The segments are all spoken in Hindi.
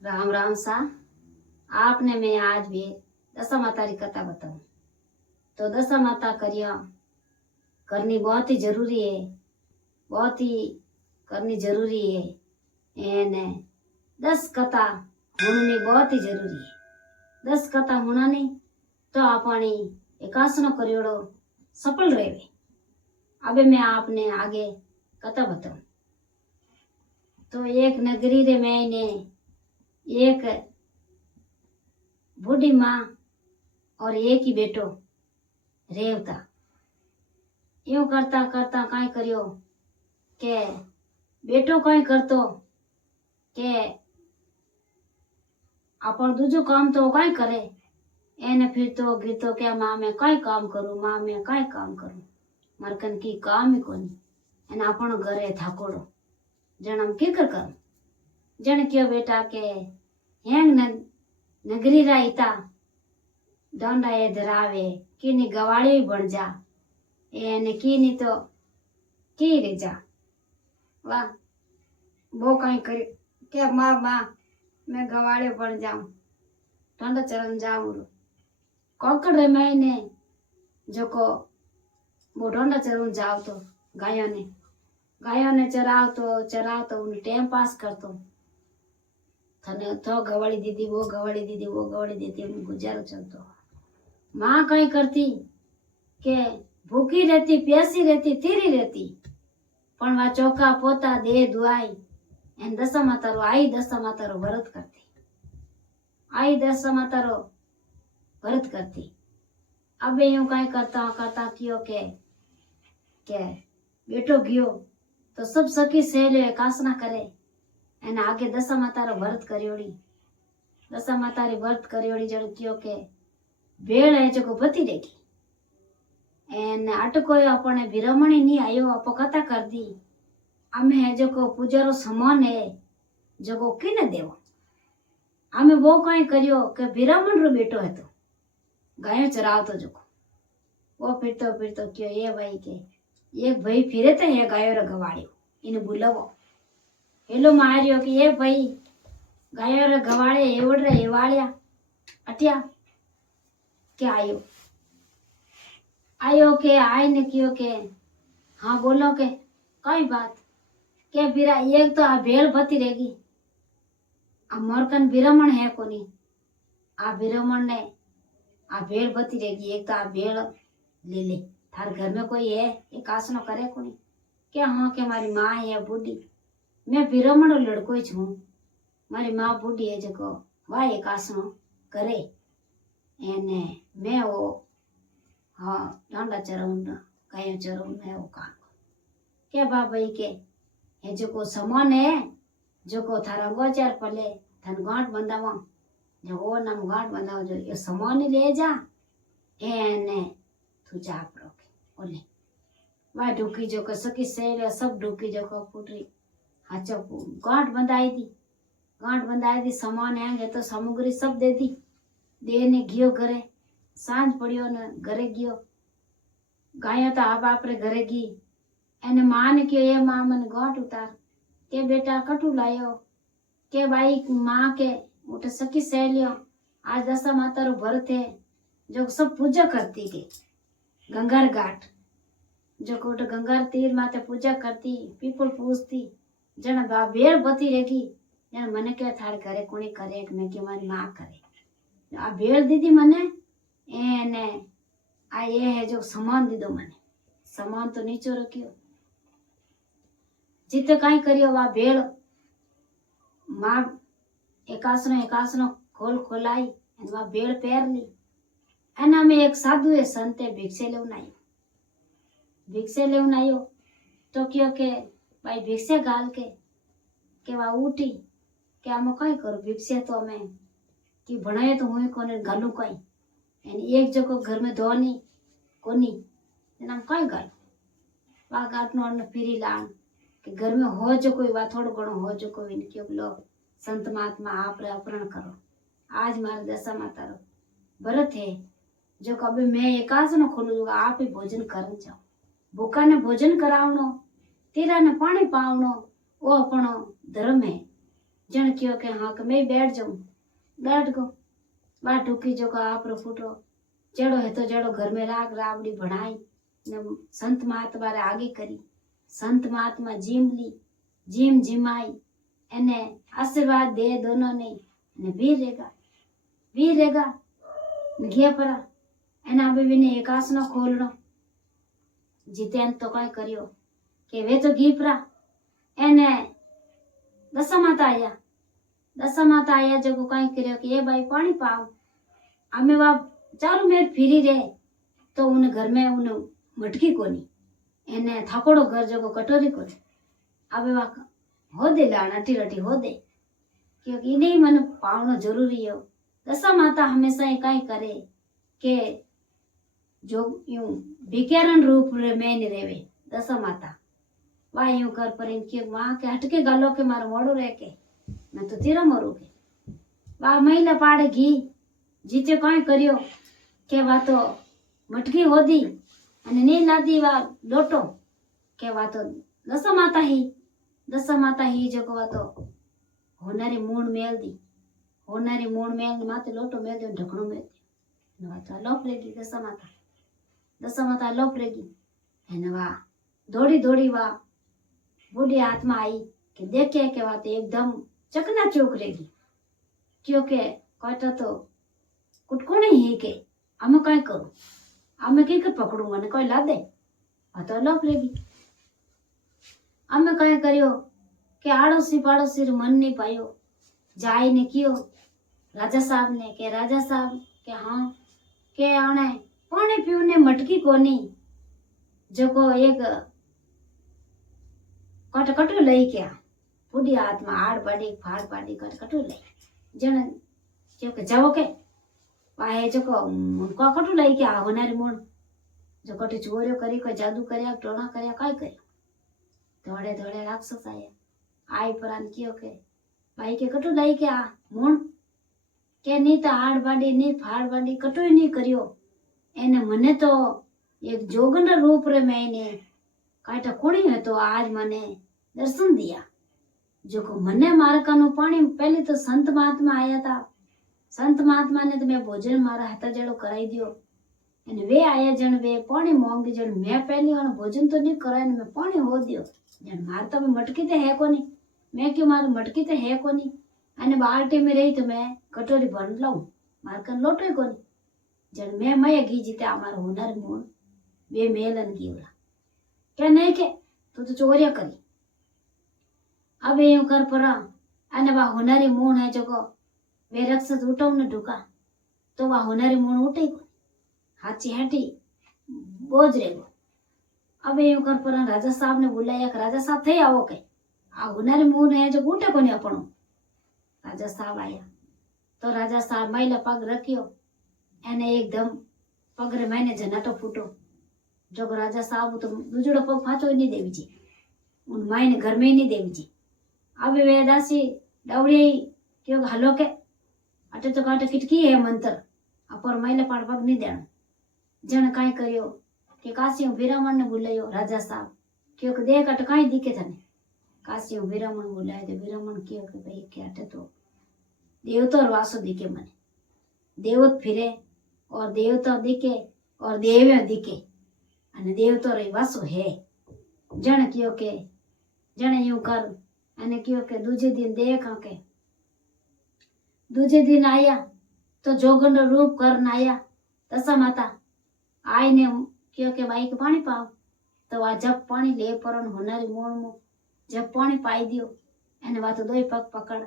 राम राम सा। आपने मैं आज भी दशा माता की कथा बताऊं। तो दशा माता करिया करनी बहुत ही जरूरी है, बहुत ही करनी जरूरी है। एने 10 कथा होनी बहुत ही जरूरी है। 10 कथा होना नहीं तो अपनी एकासनो करियोड़ो सफल रहे। अबे मैं आपने आगे कथा बताऊं। तो एक नगरी रे मैंने एक बूढ़ी माँ और एक ही बेटो रेवता। यूं करता करता काई करियो के बेटो काई करतो के अपन दूजो काम तो काई करे। एने फिर तो गिरतो के माँ मैं काई काम करूं, माँ मैं काई काम करूं, मरकन की काम ही कोनी। एने अपन घरे थाकोड़ो जन्म की कर जन क्यों बेटा के हेंग नगरी राईता दंडा ए धरावे कीनी गवाड़ी बन जा एने कीनी तो की रे जा। वाह वो कहीं कर क्या माँ माँ मैं गवाड़े बन जाऊं ठंडा चरण जाऊं कौकड़ रे मैंने जो को वो ठंडा चरण जाओ तो गायों ने चराव तो उन्हें टाइम पास कर तो थने तो गवाड़ी दीदी वो गवाड़ी दीदी वो गवाड़ी दीदी उन्हें गुजारो चलतो। माँ कहीं करती के भूखी रहती प्यासी रहती तीरी रहती पण वा चौका पोता दे दुआई एन दशा मातारो आई दशा मातारो व्रत करती, आई दशा मातारो व्रत करती। अब यूं कहीं करता करता कियो के बेटो गयो तो सब सखी सहेलियो एकासना करे एन आगे दशा मातारो व्रत करियोड़ी। दशा मातारी व्रत करियोड़ी जण कियो के भेड़ है जो बती देगी एन अटको अपने विरमणी नहीं आयो आप कथा कर दी आमे है जो को पूजारो समान है जो को किने देवो। आमे वो कहीं करियो के विरमण रो बेटो है तो गायो चराव तो जो वो फिर तो क्यों ये भाई के एक भाई फिरे तो ये गायो रो गवाड़ियो इने बुलावो हेलो मारियो कि ये भाई गायो रो गवाड़े एवड़ रे एवाड़िया अटिया क्या आयो के आय ने कियो के हाँ बोलो के कई बात के बिरा एक तो आ भेड़ बती रहेगी आ मोरकन विरमण है कोनी आ विरमण ने आ भेड़ बती रहेगी एक तो आ भेड़ ले थार घर में कोई है एक आसनो करे कोनी क्या हाँ के मारी माँ है बूढ़ी मैं विरमण लड़को ही छू मारी माँ बूढ़ी है जको वाह एक आसनो करे एने मैं वो हाँ डांडा चराऊं गायों चराऊं मैं वो काम क्या बाबा के ये जो को समान है जो को थारा गोचार पले थन गांठ बंधावा जो वो नाम गांठ बंधावा जो ये समान ले जा एने तू चाप रोके ओले वाह ढुकी जो को सकी सहेलिया सब ढुकी जो को पुटरी हाचो गांठ बंधाई दी समान है तो सामग्री सब दे दी देने गियो घरे सांझ पड़ियो ने घरे गियो गायो तो आप आपरे घरे गी एने मां ने क्यों ये मां मन गांठ उतार के बेटा कटू लायो के भाई मां के उठे सखी सहेलियो आज दशा माता रो व्रत है जो सब पूजा करती के गंगार घाट जो कोट गंगार तीर माते पूजा करती पीपल पूजती जन बा बेर बती रहेगी जन मने के थारे घरे कोनी करे मैं के मारी मां करे आ बेर दीदी मने एने आ ये है जो सामान दीदो मने सामान तो नीचो रखियो जिते कई करियो वा भेड़ मां एकासनो खोल खोलाई वा भेड़ पैर ली एना में एक साधु है संते भिक्षे लेवन आयो तो क्यों के भाई भिक्षे गाल के वा उठी के आम कई करो भिक्षे तो मैं कि भणाए तो हुई कोने गालू कई एनी एक जगह घर में धोनी कोनी एना कई गाल वा गाटनो अन्न फिरी लान कि घर में हो जो कोई वा थोड़ो घणो हो जो कोई इनके लोग संत महात्मा आप रे अपरण करो। आज मारे दशा माता रो व्रत है जो कभी मैं एकासनो खोलू आप ही भोजन करन जाओ भूखा ने भोजन करावनो तीरा ने पानी पावनो वो अपनो धर्म है जन क्यों के हाँ के मैं बैठ जाऊं बैठ गो बात टूकी जो का आप फूटो जड़ो है तो जड़ो घर में राग रावड़ी बनाई ने संत महात्मा रे आगे करी संत महात्मा जीम ली जीम जिमाई एने आशीर्वाद दे दोनों ने वीर रहेगा घे परा एना बेबी ने एक आसनो खोलनो जितेन तो कई करियो के वे तो घी परा एने दशा माता आया जो कई करियो कि ये भाई पानी पाओ हमें वा चारों मेर फिरी रहे तो उन घर में उन मटकी कोनी एने थाकोड़ो घर जो कटोरी कोनी अबे वा हो दे लाना टीरटी हो दे क्योंकि नहीं मन पावनो जरूरी है दशा माता हमेशा ही कई करे के जो यूं भिखारन रूप में नहीं रेवे दशा माता वा यूं कर पर इनकी माँ के हटके गालो के मारो मोड़ो रह के मैं तो तेरा मरू के वा महिला पाड़े घी जीते कई करियो के वा तो मटकी हो दी अने नहीं लादी वा लोटो के वा तो दशा माता ही जो वा तो होनारी मूण मेल दी होनारी मूण मेल माते लोटो मेल दे ढकणो मेल दे वा तो लोप रेगी दशा माता लोप रेगी एने वा दौड़ी वा बूढ़ी आत्मा आई कि देखे के वा तो एकदम चकना चौक रेगी क्योंकि कहता तो कुटकोने ही के અમે કઈ કરું અમે કઈ કે પકડું મને કોઈ લા દે આ તો લોપ રેગી અમે કઈ કર્યો કે આડોશી પાડોશી मन नहीं पायो जाई ने कियो राजा साहब ने के राजा साहब के हाँ के आने पानी पीने मटकी कोनी जो को एक कटकटू लई क्या बूढ़ी आत्मा आड़ पाड़ी फाड़ पाड़ी कटकटू लई जन जो के जाओ के वाहे जो को कटू लई क्या होनारी मूण जो कटी चोरियो करी कोई जादू करया टोना करया काय करया धोड़े धोड़े राक्षस आया आई परान कियो के भाई के कटू लई क्या मूण के नी तो आड़ बाड़ी नी फाड़ बाड़ी कटू नहीं करियो एने मने तो एक जोगन रूप रे मैंने काटा कोणी है तो आज मने दर्शन दिया जो को मने मारकानु पानी पहले तो संत महात्मा आया था संत महात्मा ने तो मैं भोजन मारा हाथा जड़ो कराई दियो एने वे आया जन वे पानी मांगी जन मैं पहली वाला भोजन तो नहीं कराया ने मैं पानी हो दियो जन मारता में मटकी ते है कोनी मैं क्यों मारू मटकी ते है कोनी अने बाल्टी में रही तो मैं कटोरी भर लाऊं मारकन लोटो कोनी जन मैं मय घी जीते हमारा हुनर मूण वे मेलन गीवला क्या नहीं के तो चोरिया करी अब यूं कर परा अने वा हुनरी मूण है जो को वे रक्षस उठो ने ढुका तो वह होनारी मूण उठे को हाची हटी बोझ रेगो अब यूं कर पर राजा साहब ने बुलाया कि राजा साहब थे आवो के आ होनारी मूण है जो उठे को नहीं अपनो राजा साहब आया तो राजा साहब महिला पग रखियो एने एकदम पग रे मैंने जनाटो फूटो जो राजा साहब तो दूजड़ो पग फाचो नहीं देवी जी उन मायने घर में ही नहीं देवी जी अब वे दासी दौड़ी क्यों हलो के अटे तो काटे किटकी है मंत्र अपर महिला पाड़ पग नहीं देना जन काई करियो कि कासियों वीरामण ने बुलायो राजा साहब क्योंकि देख अट काई दिखे थने कासियों वीरामण बुलाए तो वीरामण क्यों कि भाई के अटे तो देवता और वासो दिखे मने देवत फिरे और देवता दिखे और देव दिखे अने देवता रे वासो है जन क्यों के जन यूं कर अने क्यों के दूजे दिन देख के दूजे दिन आया तो जोगन रूप करना आया दशा माता आई ने क्यों के भाई के पानी पाओ तो वह जब पानी ले पर होनारी मूण में जब पानी पाई दियो एने वा तो दो पग पकड़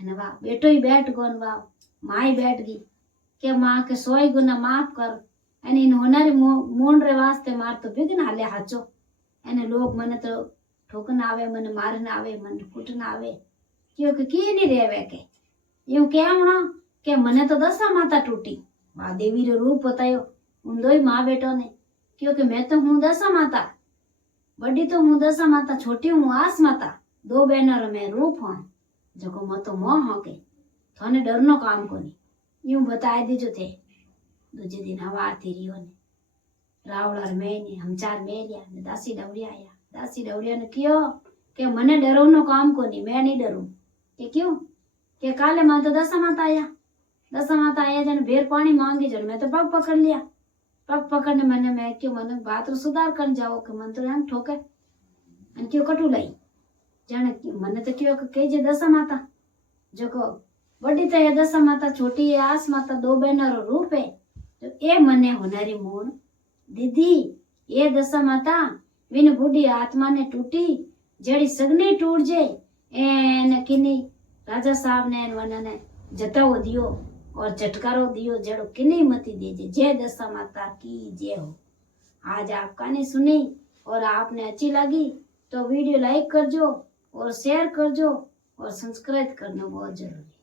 एने वा बेटो ही बैठ गो वा माई बैठ गई के माँ के 100 गुना माफ कर एने इन होनारी मूण रे वास्ते मार तो बिघन हाले हाचो एने लोग मने तो ठोकन आवे मने मारन आवे मन कूटन आवे क्योंकि की नहीं रेवे के यूं केमणो के मने तो दशा माता टूटी वा देवी रो रूप बतायो उन दो माँ बेटो ने क्योंकि मैं तो हूँ दशा माता बड़ी तो हूँ दशा माता छोटी हूँ आस माता 2 बहनों रो मैं रूप हूँ जो को मतो मोह हो के थाने डर नो काम कोनी यूं बताए दीजो थे दूजे दिन हवा आती रियो ने रावड़ा मैंने हम 4 मेरिया ने दासी डवड़िया आया दासी डवड़िया ने क्यों के मने डरो नो काम कोनी मैं नहीं डरूं के क्यों કે કાલે મને તો દશા માતા આયા જने भेर पानी मांगी जन मैं तो पग पकड़ लिया। पग पकड़ने मैंने मैं क्यों मन बात सुधार कर जाओ कि मन तो एम ठोके अन क्यों कटू लाई जाने मन तो क्यों के जे दशा माता जो को बड़ी तो है दशा माता छोटी है आस माता दो बहनों रूप है तो ए मने होनारी मूण दीदी ये दशा माता बिन बूढ़ी आत्मा ने टूटी जड़ी सगनी टूट जे एन किनी राजा साहब ने वना ने जताओ दियो और झटकारो दियो जड़ो किनी मती दीजिए। जय दशा माता की जय हो। आज आप कहानी सुनी और आपने अच्छी लगी तो वीडियो लाइक करजो और शेयर करजो और सब्सक्राइब करना बहुत जरूरी है।